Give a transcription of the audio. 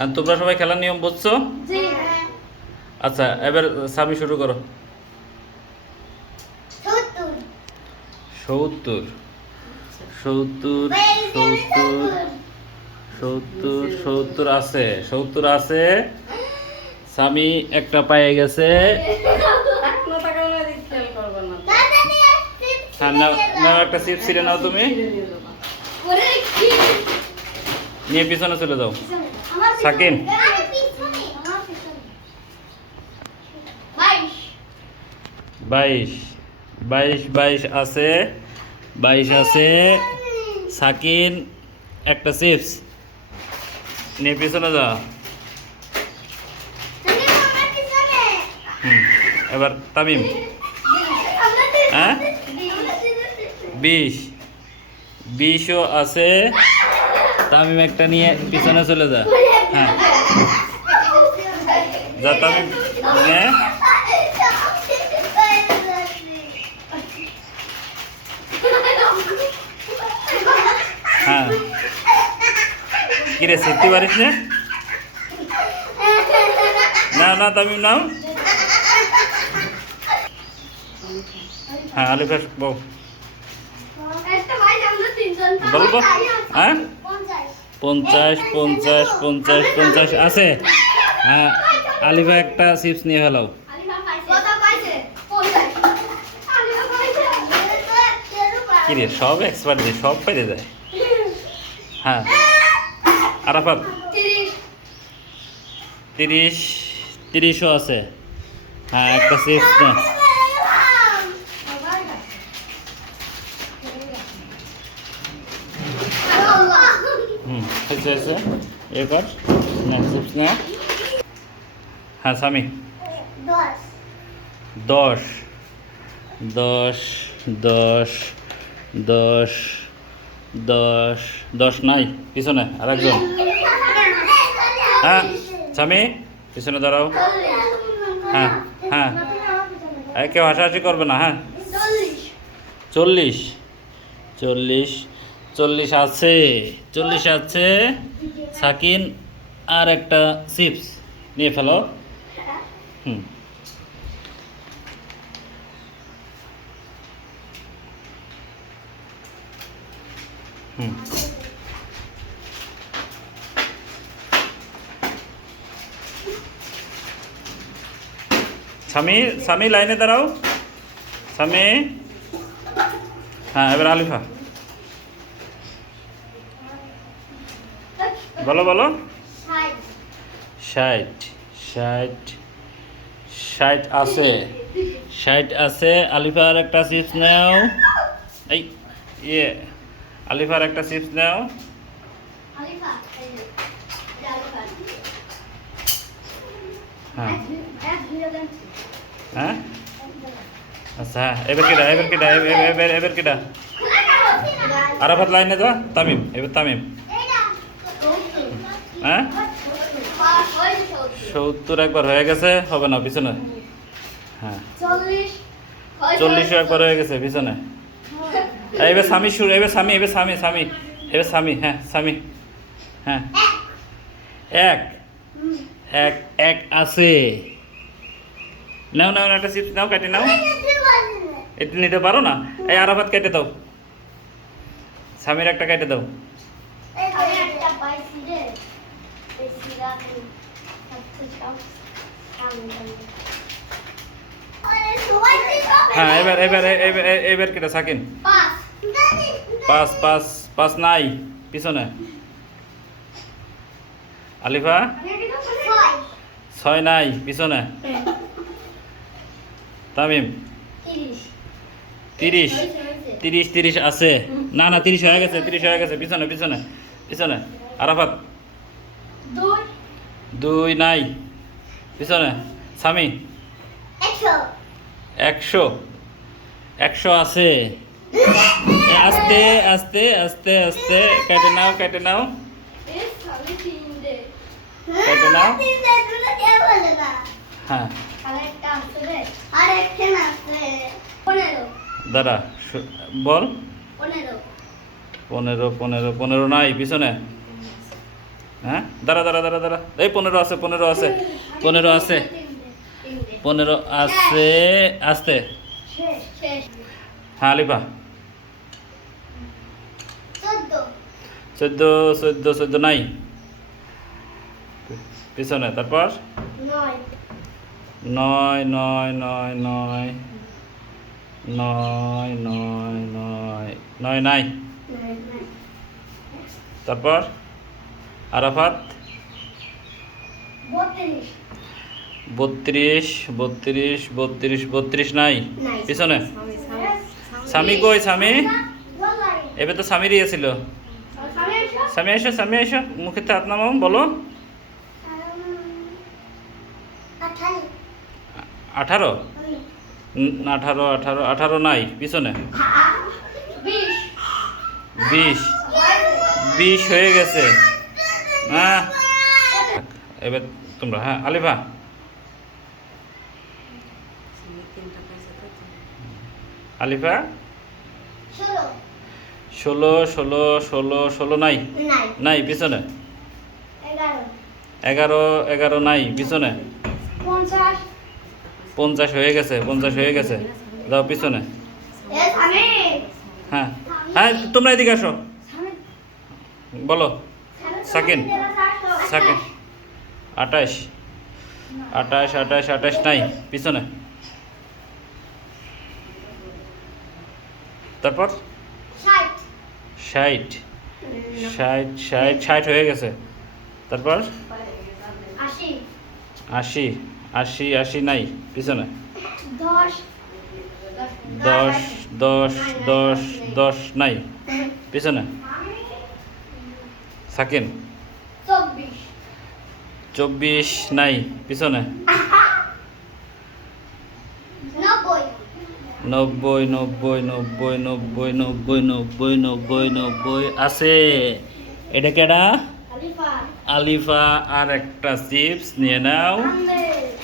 আর তোমরা সবাই খেলার নিয়ম বুঝছ? আচ্ছা এবার সামি শুরু করো। সত্তর। সত্তর। সত্তর সত্তর সত্তর আছে সত্তর আছে। স্বামী একটা পায়ে গেছে। হ্যাঁ একটা চিপস ছিঁড়ে নাও তুমি। নিয়ে পিছনে চলে যাও। সাকিন। বাইশ। বাইশ বাইশ আছে। বাইশ আছে। সাকিন, একটা চিপস। নিয়ে পিছনে যা। এবার তামিম। হ্যাঁ? বিশ। বিশও আছে। তামিম একটা নিয়ে পিছনে চলে যা। হ্যাঁ। যা তামিম। নে। হ্যাঁ। কিরে সত্যি পারিস না? না না তামিম নাও। হ্যাঁ আলিফাস বউ। বলব? হ্যাঁ? পঞ্চাশ পঞ্চাশ পঞ্চাশ পঞ্চাশ আছে। হ্যাঁ আলিফা একটা চিপস নিয়ে ফেলাও কিরে, সব এক্সপার্ট দিয়ে সব পেরে যায়। হ্যাঁ। আরাফাত, তিরিশ, তিরিশও আছে। হ্যাঁ একটা চিপস নে। হয়েছে হয়েছে এ কর না চিপস নে হ্যাঁ স্বামী। দশ। দশ। দশ দশ দশ দশ নাই পিছনে আরেকজন। হ্যাঁ স্বামী পিছনে দাঁড়াও। হ্যাঁ হ্যাঁ। কেউ হাসাহাসি করবে না হ্যাঁ। চল্লিশ। চল্লিশ। চল্লিশ আছে চল্লিশ আছে। সাকিন, আর একটা চিপস নিয়ে ফেলো। হুম। হুম। স্বামী স্বামী লাইনে দাঁড়াও। স্বামী হ্যাঁ এবার আলিফা। বলো বলো। ষাট। ষাট ষাট আছে। ষাট আছে আলিফার একটা চিপস নাও। এই ইয়ে আলিফার একটা চিপস নাও। হ্যাঁ। হ্যাঁ? আচ্ছা হ্যাঁ এবার কেডা এবার কেডা এবার এবার কেডা আরাফাত লাইনে যা তামিম এবার তামিম। হ্যাঁ? সত্তর একবার হয়ে গেছে, হবে না, পিছনে। হ্যাঁ। চল্লিশও একবার হয়ে গেছে, পিছনে। এবার স্বামী শুরু, এবার স্বামী এবার স্বামী স্বামী, এবার স্বামী হ্যাঁ স্বামী হ্যাঁ। এক এক এক আছে। নাও নাও, একটা চিপস নাও, কেটে নাও। এটা নিতে পারো না? এই আর আরাফাত কেটে দাও। স্বামীর একটা কেটে দাও। হ্যাঁ এবার এবার এবার কেটে, সাকিন। পাঁচ পাঁচ পাঁচ নাই, পিছনে। আলিফা? ছয় নাই, পিছনে। তামিম? তিরিশ। তিরিশ তিরিশ আছে। না না, তিরিশ হয়ে গেছে, তিরিশ হয়ে গেছে, পিছনে পিছনে পিছনে। আরাফাত? দুই নাই। পিছনে স্বামী। একশো। একশো। আছে। আস্তে আস্তে আস্তে আস্তে কেটে নাও কেটে নাও। কেটে নাও। হ্যাঁ। দাঁড়া শু- বল। পনেরো পনেরো পনেরো নাই পিছনে। হ্যাঁ? দাঁড়া দাঁড়া দাঁড়া দাঁড়া। এই, পনেরো আছে পনেরো আছে পনেরো আছে পনেরো আছে, আসতে। হ্যাঁ আলিফা। চোদ্দ চোদ্দ চোদ্দ, নাই। পিছনে, তারপর? নয় নয় নয় নয় নয় নয় নয় নয়, নাই। তারপর? আরাফাত? বত্রিশ। বত্রিশ বত্রিশ বত্রিশ নাই। পিছনে। স্বামী কই স্বামী? এবার তো স্বামী দিয়েছিল। স্বামী এসো স্বামী এসো। এসো মুখেতে হাত নামাও বলো। আঠারো। আঠারো? আঠারো আঠারো নাই। পিছনে। বিশ। বিশ হয়ে গেছে। হ্যাঁ। এবার তোমরা হ্যাঁ আলিফা। আলিফা? ষোলো। ষোলো ষোলো ষোলো নাই? নাই। পিছনে। এগারো। এগারো নাই পিছনে। পঞ্চাশ। হয়ে গেছে পঞ্চাশ হয়ে গেছে। দাও পিছনে। হ্যাঁ। হ্যাঁ তোমরা এদিকে আসো। বলো। স্বামী সাকিন। সাকিন আঠাশ আঠাশ আঠাশ আঠাশ নাই, পিছনে। তারপর? ষাট ষাট ষাট ষাট হয়ে গেছে। তারপর? আশি আশি আশি নাই, পিছনে। দশ দশ দশ দশ নাই, পিছনে। সাকিন? চব্বিশ। নাই পিছনে? নব্বই। নব্বই নব্বই নব্বই নব্বই নব্বই নব্বই নব্বই আছে। এটা কেডা? আলিফা আর একটা চিপস নিয়ে নাও।